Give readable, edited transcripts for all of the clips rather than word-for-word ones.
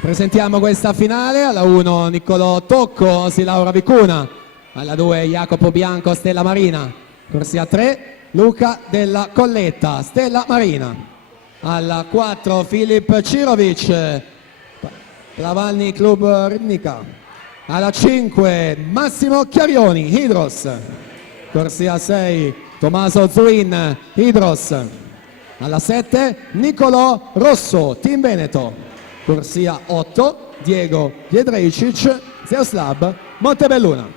Presentiamo questa finale. Alla 1 Niccolò Tocco, Silaura Vicuna. Alla 2 Jacopo Bianco, Stella Marina. Corsia 3 Luca della Colletta, Stella Marina. Alla 4 Filip Cirovic, Plavalny Club Ribnica. Alla 5 Massimo Chiarioni, Hydros. Corsia 6 Tommaso Zuin, Hydros. Alla 7 Niccolò Rosso, Team Veneto. Corsia 8 Diego Piedraicic, Zeoslab Montebelluna.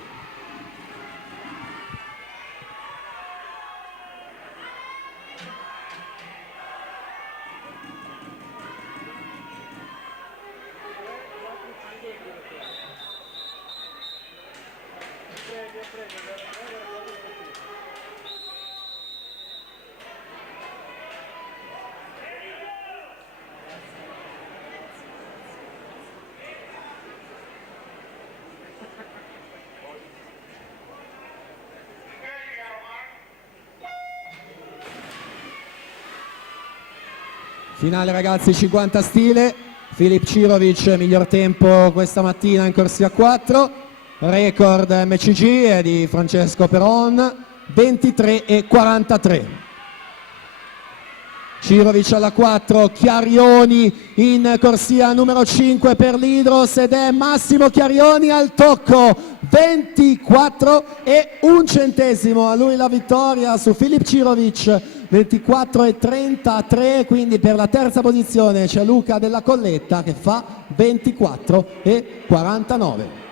Finale ragazzi 50 stile, Filip Cirovic miglior tempo questa mattina in corsia 4, record MCG è di Francesco Peron 23,43. Cirovic alla 4, Chiarioni in corsia numero 5 per l'Hydros ed è Massimo Chiarioni al tocco, 24,1, a lui la vittoria su Filip Cirovic, 24,33, quindi per la terza posizione c'è Luca della Colletta che fa 24,49.